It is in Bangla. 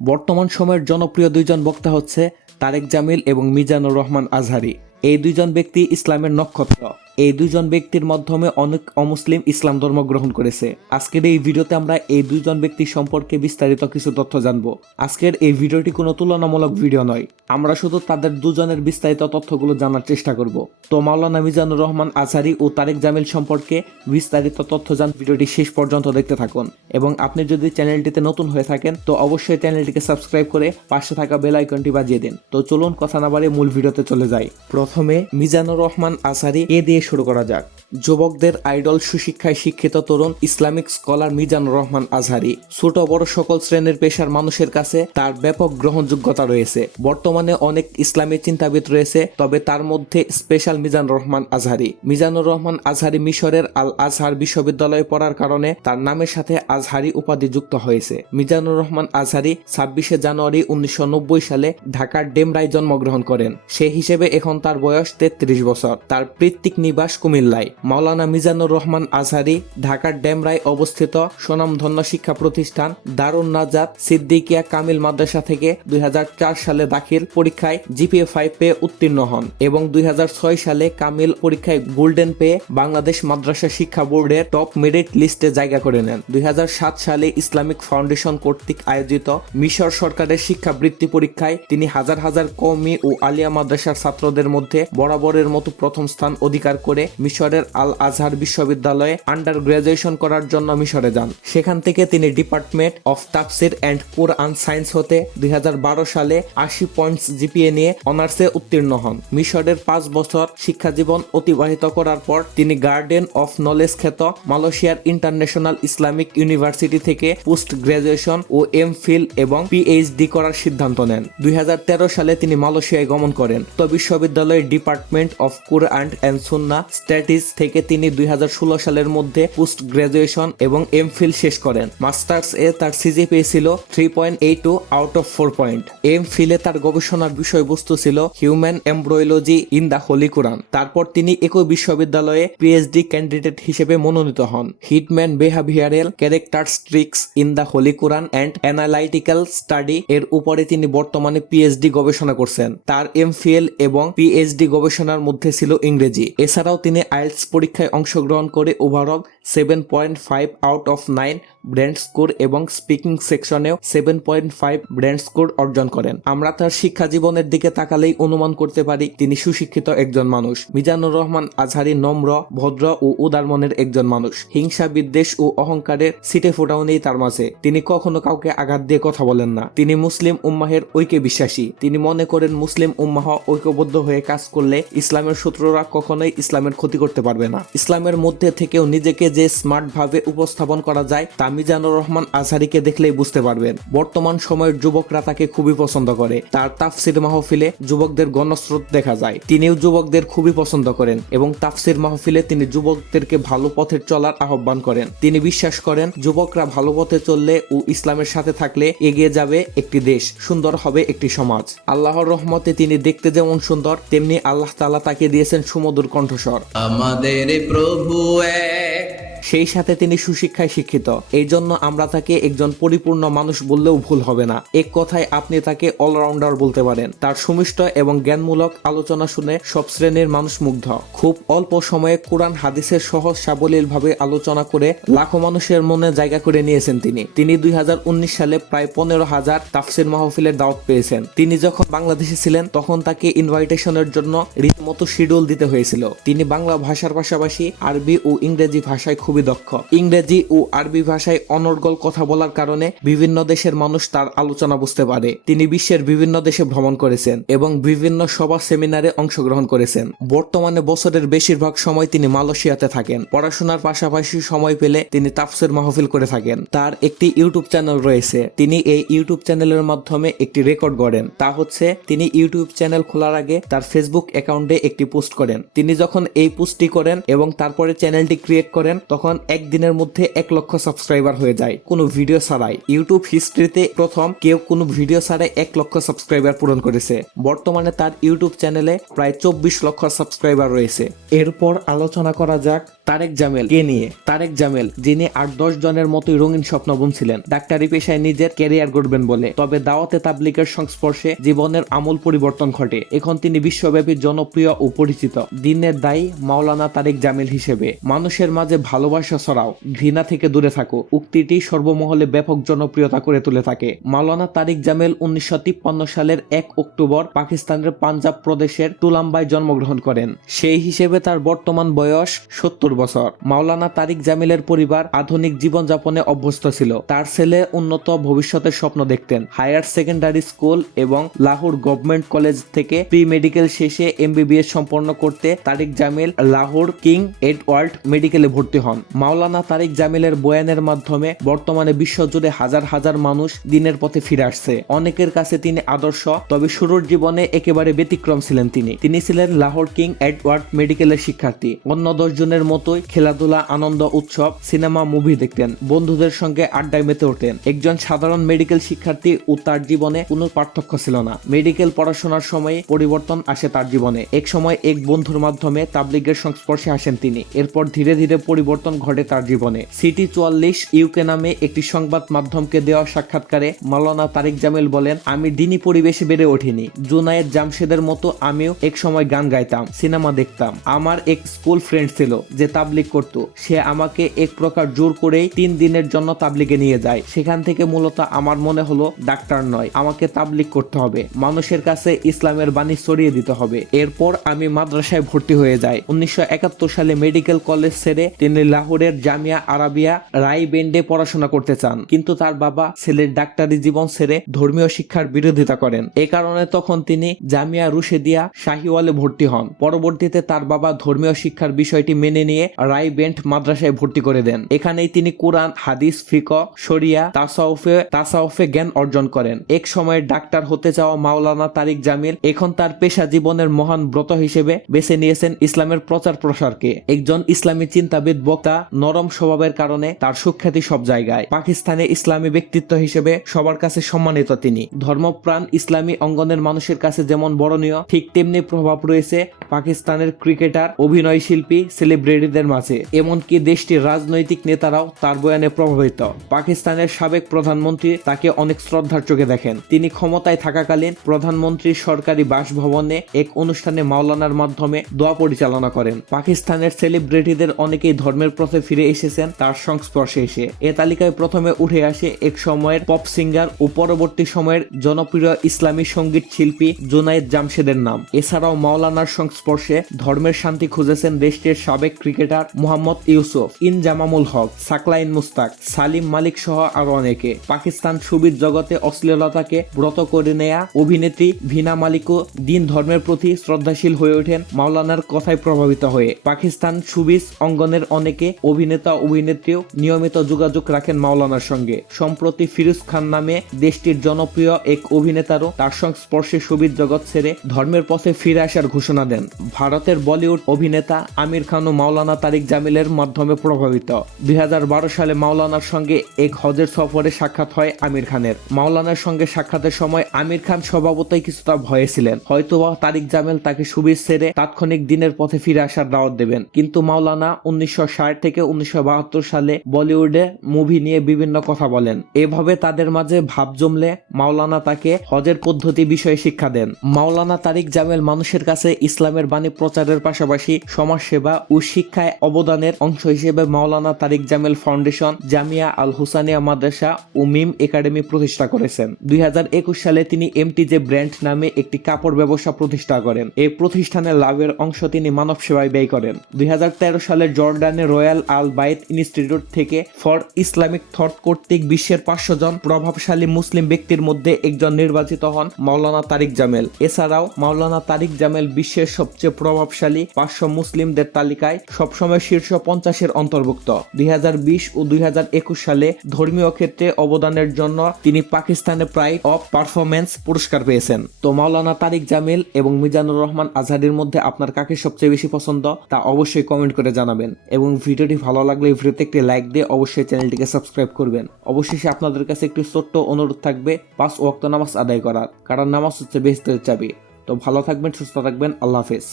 বর্তমান সময়ের জনপ্রিয় দুইজন বক্তা হচ্ছে তারেক জামিল এবং মিজানুর রহমান আজহারি। এই দুইজন ব্যক্তি ইসলামের নক্ষত্র। এই দুইজন ব্যক্তির মাধ্যমে অনেক অমুসলিম ইসলাম ধর্ম গ্রহণ করেছে। আজকের এই ভিডিওতে আমরা এই দুইজন ব্যক্তি সম্পর্কে বিস্তারিত কিছু তথ্য জানবো। আজকের এই ভিডিওটি কোনো তুলনামূলক ভিডিও নয়, আমরা শুধু তাদের দুজনের বিস্তারিত তথ্যগুলো জানার চেষ্টা করব। তো মাওলানা মিজানুর রহমান আজহারি ও তারেক জামিল সম্পর্কে বিস্তারিত তথ্য জান ভিডিওটি শেষ পর্যন্ত দেখতে থাকুন। এবং আপনি যদি চ্যানেলটিতে নতুন হয়ে থাকেন তো অবশ্যই চ্যানেলটিকে সাবস্ক্রাইব করে পাশে থাকা বেল আইকনটি বাজিয়ে দিন। তো চলুন কথা না বাড়িয়ে মূল ভিডিওতে চলে যাই। প্রথমে মিজানুর রহমান আজহারি দিয়ে শুরু করা যাক। যুবকদের আইডল, সুশিক্ষায় শিক্ষিত তরুণ ইসলামিক স্কলার মিজানুর রহমান আজহারি ছোট বড় সকল শ্রেণীর পেশার মানুষের কাছে তার ব্যাপক গ্রহণযোগ্যতা রয়েছে। বর্তমানে অনেক ইসলামী চিন্তাবিদ রয়েছে, তবে তার মধ্যে স্পেশাল মিজানুর রহমান আজহারি। মিজানুর রহমান আজহারি মিশরের আল আজহার বিশ্ববিদ্যালয়ে পড়ার কারণে তার নামের সাথে আজহারি উপাধি যুক্ত হয়েছে। মিজানুর রহমান আজহারি 26শে জানুয়ারি 1990 সালে ঢাকার ডেমরায় জন্মগ্রহণ করেন। সে হিসেবে এখন তার বয়স 33 বছর। তার পৈতৃক নিবাস কুমিল্লায়। মাওলানা মিজানুর রহমান আজহারি ঢাকার ডেমরায় অবস্থিত স্বনামধন্য শিক্ষা প্রতিষ্ঠান দারুন নাজাত সিদ্দিকিয়া কামিল মাদ্রাসা থেকে 2004 সালে দাখিল পরীক্ষায় জিপিএ 5 পেয়ে উত্তীর্ণ হন এবং 2006 সালে কামিল পরীক্ষায় গোল্ডেন পেয়ে বাংলাদেশ মাদ্রাসা শিক্ষা বোর্ডের টপ মেরিট লিস্টে জায়গা করে নেন। 2007 সালে ইসলামিক ফাউন্ডেশন কর্তৃক আয়োজিত মিশর সরকারের শিক্ষা বৃত্তি পরীক্ষায় তিনি হাজার হাজার কওমি ও আলিয়া মাদ্রাসার ছাত্রদের মধ্যে বরাবরের মতো প্রথম স্থান অধিকার করে মিশরের আল আজহার বিশ্ববিদ্যালয়ে আন্ডার গ্রাজুয়েশন করার জন্য মিশরে যান। সেখান থেকে তিনি ডিপার্টমেন্ট অফ তাফসির অ্যান্ড কুরআন সায়েন্স হতে 2012 সালে 80 পয়েন্টস জিপিএ নিয়ে অনার্সে উত্তীর্ণ হন। মিশরের 5 বছর শিক্ষা জীবন অতিবাহিত করার পর তিনি গার্ডেন অফ নলেজ খ্যাত মালয়েশিয়ার ইন্টারন্যাশনাল ইসলামিক ইউনিভার্সিটি থেকে পোস্ট গ্রাজুয়েশন ও এমফিল এবং পিএইচডি করার সিদ্ধান্ত নেন। 2013 সালে তিনি মালয়েশিয়ায় গমন করেন। তো বিশ্ববিদ্যালয়ের department of Quran and Sunnah studies থেকে তিনি 2016 সালের মধ্যে পোস্ট গ্রাজুয়েশন এবং এমফিল শেষ করেন। মাস্টার্স এ তার সিজিপিএ ছিল 3.82 আউট অফ 4 পয়েন্ট। এমফিলে তার গবেষণার বিষয়বস্তু ছিল human embryology in the holy Quran. তারপর তিনি একই বিশ্ববিদ্যালয়ে পিএইচডি ক্যান্ডিডেট হিসেবে মনোনীত হন। Human behavioural characteristics in the holy Quran and analytical study এর উপরে তিনি বর্তমানে পিএইচডি গবেষণা করছেন। তার এমফিল এবং পিএইচডি গবেষণার মধ্যে ছিল ইংরেজি। এছাড়াও তিনি আইএলটিএস পরীক্ষায় অংশগ্রহণ করে overall 7.5 out of 9 brand score এবং স্পিকিং সেকশনেও 7.5 ব্র্যান্ড স্কোর অর্জন করেন। আমরা তার শিক্ষা জীবনের দিকে তাকালেই অনুমান করতে পারি তিনি সুশিক্ষিত একজন মানুষ। মিজানুর রহমান আজহারি নম্র, ভদ্র ও উদার মনের একজন মানুষ। হিংসা, বিদ্বেষ ও অহংকারের ছিটে ফোটাও নেই তার মাঝে। তিনি কখনো কাউকে আঘাত দিয়ে কথা বলেন না। তিনি মুসলিম উম্মাহের ঐক্যে বিশ্বাসী। তিনি মনে করেন মুসলিম উম্মাহ ঐক্যবদ্ধ হয়ে কাজ করলে ইসলামের শত্রুরা কখনোই ইসলামের ক্ষতি করতে পারবে না। ইসলামের মধ্যে থেকেও নিজেকে যে স্মার্ট ভাবে উপস্থাপন করা যায় তা মিজানুর রহমান আজহারিকে দেখলেই বুঝতে পারবেন। বর্তমান সময়ের যুবকরা তাকে খুবই পছন্দ করে। তার তাফসির মাহফিলে যুবকদের গণস্রোত দেখা যায়। তিনিও যুবকদের খুবই পছন্দ করেন এবং তাফসির মাহফিলে তিনি যুবকদেরকে ভালো পথে চলার আহ্বান করেন। তিনি বিশ্বাস করেন যুবকরা ভালো পথে চললে ও ইসলামের সাথে থাকলে এগিয়ে যাবে একটি দেশ, সুন্দর হবে একটি সমাজ। আল্লাহর রহমতে তিনি দেখতে যেমন সুন্দর, তেমনি আল্লাহ তাআলা তাকে দিয়েছেন সুমধুর কণ্ঠস্বর। আমাদের প্রভু সেই সাথে তিনি সুশিক্ষায় শিক্ষিত। এই জন্য আমরা তাকে একজন পরিপূর্ণ মানুষ বললেও ভুল হবে না। এক কথায় আপনি তাকে অলরাউন্ডার বলতে পারেন। তার সুমিষ্ট এবং জ্ঞানমূলক আলোচনা শুনে সব শ্রেণীর মানুষ মুগ্ধ। খুব অল্প সময়ে কোরআন হাদিসের সহজ সাবলীল ভাবে আলোচনা করে লাখো মানুষের মনে জায়গা করে নিয়েছেন তিনি 2019 সালে প্রায় 15,000 তাফসির মাহফিলের দাওয়াত পেয়েছেন। তিনি যখন বাংলাদেশে ছিলেন তখন তাকে ইনভাইটেশনের জন্য রীতিমতো শিডিউল দিতে হয়েছিল। তিনি বাংলা ভাষার পাশাপাশি আরবি ও ইংরেজি ভাষায় খুবই দক্ষ। ইংরেজি ও আরবি ভাষায় অনর্গল কথা বলার কারণে বিভিন্ন দেশের মানুষ তার আলোচনা বুঝতে পারে। তিনি বিশ্বের বিভিন্ন দেশে ভ্রমণ করেছেন এবং বিভিন্ন সভা সেমিনারে অংশগ্রহণ করেছেন। বর্তমানে বছরের বেশিরভাগ সময় তিনি মালয়েশিয়াতে থাকেন। পড়াশোনার পাশাপাশি সময় পেলে তিনি তাফসির মাহফিল করে থাকেন। তার একটি ইউটিউব চ্যানেল রয়েছে। তিনি এই ইউটিউব চ্যানেলের মাধ্যমে একটি রেকর্ড গড়েন। তা হচ্ছে তিনি ইউটিউব চ্যানেল খোলার আগে তার ফেসবুক অ্যাকাউন্টে একটি পোস্ট করেন। তিনি যখন এই পোস্টটি করেন এবং তারপরে চ্যানেলটি ক্রিয়েট করেন তখন একদিনের মধ্যে 1 লক্ষ সাবস্ক্রাইবার হয়ে যায় কোনো ভিডিও ছাড়াই। ইউটিউব হিস্ট্রিতে প্রথম কেউ কোনো ভিডিও ছাড়াই 1 লক্ষ সাবস্ক্রাইবার পূরণ করেছে। বর্তমানে তার ইউটিউব চ্যানেলে প্রায় 24 লক্ষ সাবস্ক্রাইবার রয়েছে। এরপর আলোচনা করা যাক তারেক জামিল কে নিয়ে? তারেক জামিল, যিনি 8-10 জনের মতোই রঙিন স্বপ্ন বুনছিলেন ডাক্তারি পেশায় নিজের ক্যারিয়ার গড়বেন বলে, তবে দাওয়াতে তাবলীগের সংস্পর্শে জীবনের আমূল পরিবর্তন ঘটে। এখন তিনি বিশ্বব্যাপী জনপ্রিয় ও পরিচিত দিনের দায়ী মাওলানা তারেক জামিল হিসেবে। মানুষের মাঝে ভালোবাসা ছড়াও, ঘৃণা থেকে দূরে থাকো উক্তিটি সর্বমহলে ব্যাপক জনপ্রিয়তা করে তুলে থাকে। মাওলানা তারিক জামিল 1953 সালের 1 অক্টোবর পাকিস্তানের পাঞ্জাব প্রদেশের তুলাম্বায় জন্মগ্রহণ করেন। সেই হিসেবে তার বর্তমান বয়স 70 বছর। মাওলানা তারিক জামিলের পরিবার আধুনিক জীবনযাপনে অভ্যস্ত ছিল। তার ছেলে উন্নত ভবিষ্যতের স্বপ্ন দেখতেন। হায়ার সেকেন্ডারি স্কুল এবং লাহোর গভর্নমেন্ট কলেজ থেকে প্রি মেডিকেল শেষে MBBS সম্পন্ন করতে তারিক জামিল লাহোর কিং এডওয়ার্ড মেডিকেলে ভর্তি হন। মাওলানা তারিক জামিলের বয়ানের মাধ্যমে বর্তমানে বিশ্বজুড়ে হাজার হাজার মানুষ দিনের পথে ফিরে আসছে। অনেকের কাছে তিনি আদর্শ, তবে শুরুর জীবনে একেবারে ব্যতিক্রম ছিলেন তিনি ছিলেন লাহোর কিং এডওয়ার্ড মেডিকেলের শিক্ষার্থী। অন্য 10 জনের মতোই খেলাধুলা, আনন্দ, উৎসব, সিনেমা, মুভি দেখতেন, বন্ধুদের সঙ্গে আড্ডায় মেতে ওঠেন। একজন সাধারণ মেডিকেল শিক্ষার্থী ও তার জীবনে কোনো পার্থক্য ছিল না। মেডিকেল পড়াশোনার সময়ে পরিবর্তন আসে তার জীবনে। এক সময় এক বন্ধুর মাধ্যমে তাবলীগের সংস্পর্শে আসেন তিনি। এরপর ধীরে ধীরে পরিবর্তন ঘটে তার জীবনে। সিটি 44 ইউকে নামে একটি সংবাদ মাধ্যমকে দেওয়া সাক্ষাৎকারে মাওলানা তারিক জামিল বলেন, আমি দিনী পরিবেশে বেড়ে ওঠিনি। জুনায়েদ জামশেদের মতো আমিও এক সময় গান গাইতাম, সিনেমা দেখতাম। আমার এক স্কুল ফ্রেন্ড ছিল যে তাবলীগ করত। সে আমাকে এক প্রকার জোর করেই 3 দিনের জন্য তাবলীগে নিয়ে যায়। সেখান থেকে মূলত আমার মনে হলো ডাক্তার নয়, আমাকে তাবলীগ করতে হবে, মানুষের কাছে ইসলামের বাণী ছড়িয়ে দিতে হবে। এরপর আমি মাদ্রাসায় ভর্তি হয়ে যাই। 1971 সালে মেডিকেল কলেজ ছেড়ে তিনি লাহোরের জামিয়া আরাবিয়া রাই বেন্ডে পড়াশোনা করতে চান, কিন্তু তার বাবা ছেলের ডাক্তারি জীবন ছেড়ে ধর্মীয় শিক্ষার বিরোধিতা করেন। এ কারণে তখন তিনি জামিয়া রুশেদিয়া শাহিওয়ালে ভর্তি হন। পরবর্তীতে তার বাবা ধর্মীয় শিক্ষার বিষয়টি মেনে নিয়ে রাই বেন্ড মাদ্রাসায় ভর্তি করে দেন। এখানেই তিনি কোরআন, হাদিস, ফিকহ, শরিয়া, তাসাউফে জ্ঞান অর্জন করেন। এক সময় ডাক্তার হতে চাওয়া মাওলানা তারিক জামিল এখন তার পেশা জীবনের মহান ব্রত হিসেবে বেছে নিয়েছেন ইসলামের প্রচার প্রসারকে। একজন ইসলামী চিন্তাবিদ, বক্তা, নরম স্বভাবের কারণে তার সুখ্যাতি সব জায়গায়। পাকিস্তানে ইসলামী ব্যক্তিত্ব হিসেবে সবার কাছে সম্মানিত তিনি। ধর্মপ্রাণ ইসলামী অঙ্গনের মানুষের কাছে যেমন বরণীয়, ঠিক তেমনি প্রভাব রয়েছে পাকিস্তানের ক্রিকেটার, অভিনয় শিল্পী, সেলিব্রিটিদের মাঝে। এমনকি দেশটির রাজনৈতিক নেতারাও তার বয়ানে প্রভাবিত। পাকিস্তানের সাবেক প্রধানমন্ত্রী তাকে অনেক শ্রদ্ধার চোখে দেখেন। তিনি ক্ষমতায় থাকাকালীন প্রধানমন্ত্রীর সরকারি বাসভবনে এক অনুষ্ঠানে মাওলানার মাধ্যমে দোয়া পরিচালনা করেন। পাকিস্তানের সেলিব্রিটিদের অনেকেই ধর্মের পথে ফিরে এসেছেন তার সংস্পর্শে এসে। এ তালিকায় প্রথমে উঠে আসে এক সময়ের পপ সিঙ্গার ও পরবর্তী সময়ের জনপ্রিয় ইসলামী সঙ্গীত শিল্পী জুনায়েদ জামশেদের নাম। এছাড়াও মাওলানার সংস্পর্শে ধর্মের শান্তি খুঁজেছেন দেশটির সাবেক ক্রিকেটার মোহাম্মদ ইউসুফ, ইনজামামুল হক, সাকলাইন মুস্তাক, সালিম মালিক সহ আরো অনেকে। পাকিস্তান সুবিদ জগতে অশ্লীলতাকে ব্রত করে নেয়া অভিনেত্রী ভিনা মালিকও দিন ধর্মের প্রতি শ্রদ্ধাশীল হয়ে ওঠেন মাওলানার কথায় প্রভাবিত হয়ে। পাকিস্তান সুবিজ অঙ্গনের অনেকে অভিনেতা অভিনেত্রীও নিয়মিত যোগাযোগ রাখেন মাওলানার সঙ্গে। সম্প্রতি ফিরোজ খান নামে দেশটির জনপ্রিয় এক অভিনেতারও তার সংস্পর্শে সুবিদ জগৎ ছেড়ে ধর্মের পথে ফিরে আসার ঘোষণা দেন। ভারতের বলিউড অভিনেতা আমির খানও মাওলানা তারিক জামিলের মাধ্যমে প্রভাবিত। 2012 সালে মাওলানার সঙ্গে এক হজের সফরে সাক্ষাৎ হয় আমির খানের। মাওলানার সঙ্গে সাক্ষাতের সময় আমির খান স্বভাবতই কিছুটা ভয়ে ছিলেন। হয়তোবা তারিক জামিল তাকে সুবিজ ছেড়ে তাৎক্ষণিক দিনের পথে ফিরে আসার দাওয়াত দেবেন। কিন্তু মাওলানা 1960 থেকে 1972 সালে বলিউডে মুভি নিয়ে বিভিন্ন কথা বলেন। এভাবে তাদের মাঝে ভাব জমলে মাওলানা তাকে হজের পদ্ধতি বিষয়ে শিক্ষা দেন। মাওলানা তারিক জামিল মানুষের কাছে ইসলামের বাণী প্রচারের পাশাপাশি সমাজসেবা ও শিক্ষায় অবদানের অংশ হিসেবে মাওলানা তারিক জামিল ফাউন্ডেশন, জামিয়া আল হুসানিয়া মাদ্রাসা ও মিম একাডেমি প্রতিষ্ঠা করেছেন। 2021 সালে তিনি MTJ ব্র্যান্ড নামে একটি কাপড় ব্যবসা প্রতিষ্ঠা করেন। এই প্রতিষ্ঠানের লাভের অংশ তিনি মানব সেবায় ব্যয় করেন। 2013 সালে জর্ডানের রয়্যাল আল বাইত ইনস্টিটিউট থেকে ফর ইসলামিক থট কর্তৃক বিশ্বের 500 জন প্রভাবশালী মুসলিম ব্যক্তির মধ্যে একজন নির্বাচিত হন মাওলানা তারিক জামিল। এছাড়াও মাওলানা তারিক জামিল বিশ্বের সবচেয়ে প্রভাবশালী 500 মুসলিমদের তালিকায় সবসময় শীর্ষ 50-এর অন্তর্ভুক্ত। 2020 ও 2021 সালে ধর্মীয় ক্ষেত্রে অবদানের জন্য তিনি পাকিস্তানের প্রাইড অফ পারফরম্যান্স পুরস্কার পেয়েছেন। তো মাওলানা তারিক জামিল এবং মিজানুর রহমান আজহারির মধ্যে আপনার কাকে সবচেয়ে বেশি পছন্দ তা অবশ্যই কমেন্ট করে জানাবেন, এবং ভিডিওটি ভালো লাগলে ভিডিওতে একটি লাইক দিয়ে অবশ্যই চ্যানেলটিকে সাবস্ক্রাইব করবেন। অবশেষে আপনাদের কাছে একটি ছোট্ট অনুরোধ থাকবে 5 ওয়াক্ত নামাজ আদায় করার, কারণ নামাজ হচ্ছে বেহেশতের চাবি। তো ভালো থাকবেন, সুস্থ থাকবেন, আল্লাহ হাফেজ।